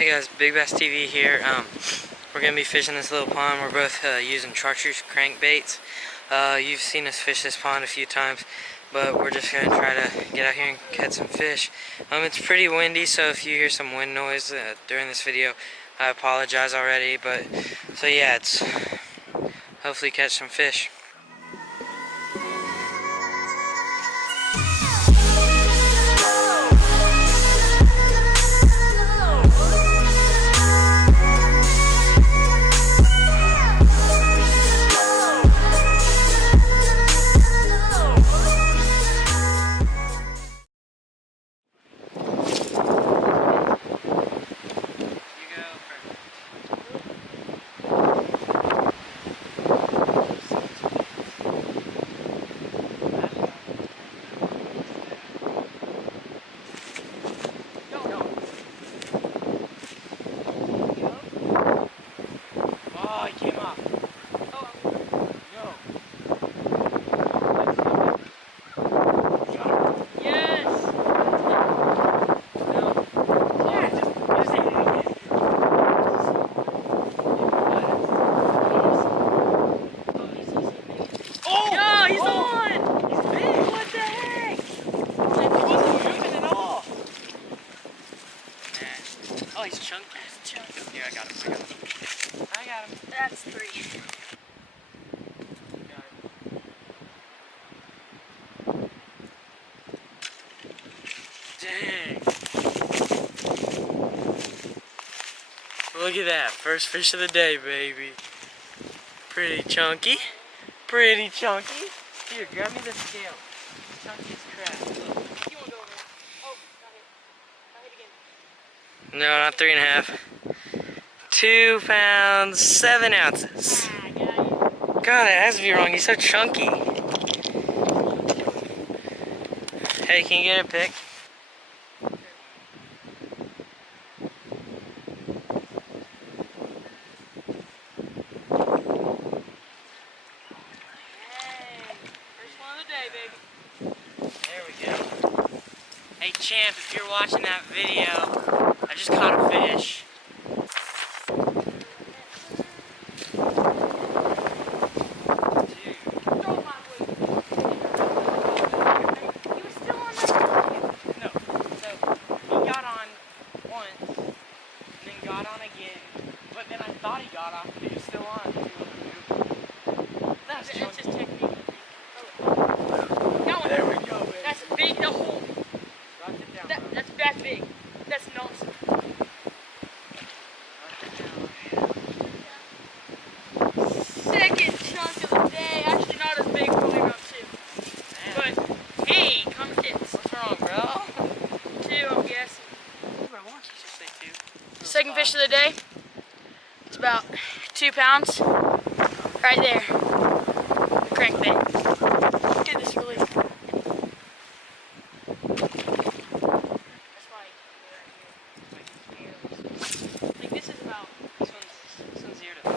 Hey guys, BigBassTV here. We're going to be fishing this little pond. We're both using chartreuse crankbaits. You've seen us fish this pond a few times, but we're just going to try to get out here and catch some fish. It's pretty windy, so if you hear some wind noise during this video, I apologize already. But so yeah, it's hopefully catch some fish. Oh, he's chunky. Here, I got him. I got him. That's 3. Dang. Look at that. First fish of the day, baby. Pretty chunky. Pretty chunky. Here, grab me the scale. Chunky as crap. Look. You won't go over it. Oh, got hit. Got hit again. No, not 3.5. 2 pounds, 7 ounces. Ah, I got you. God, it has to be wrong. He's so chunky. Hey, can you get a pic? There we go. Hey champ, if you're watching that video, I just caught a fish. But then I thought he got off, but he was still on. That's just technique. That one. There we go, baby. That's big. The hole. Drop it down, That's big. That's nonsense. Second chunk of the day. Actually, not as big. Probably around 2. But hey, come tits. What's wrong, bro? 2, I'm guessing. I want you to say 2. Second fish of the day. It's about 2 pounds. Right there. Crankbait. Get this really. That's why I think this is about. This one's here to. Don't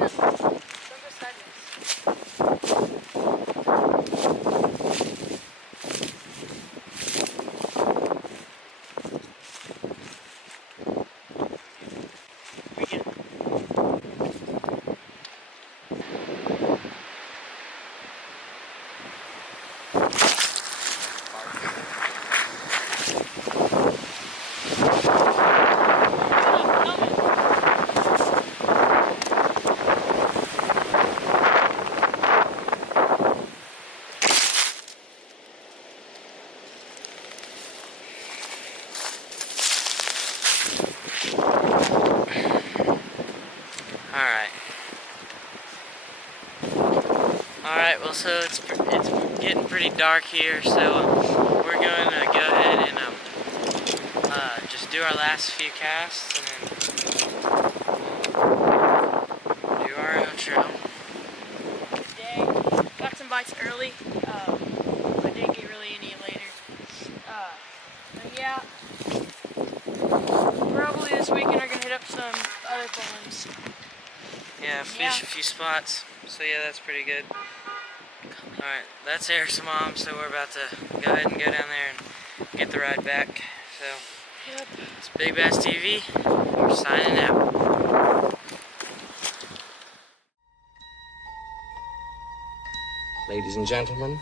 go sideways. Alright, well, so it's getting pretty dark here, so we're going to go ahead and just do our last few casts and then do our outro. Today, got some bites early. I didn't get really any later. And yeah, probably this weekend are gonna hit up some other ponds. Yeah, fish a few spots. So yeah, that's pretty good. Alright, that's Eric's mom, so we're about to go ahead and go down there and get the ride back. So Yep. It's Big Bass TV. We're signing out. Ladies and gentlemen,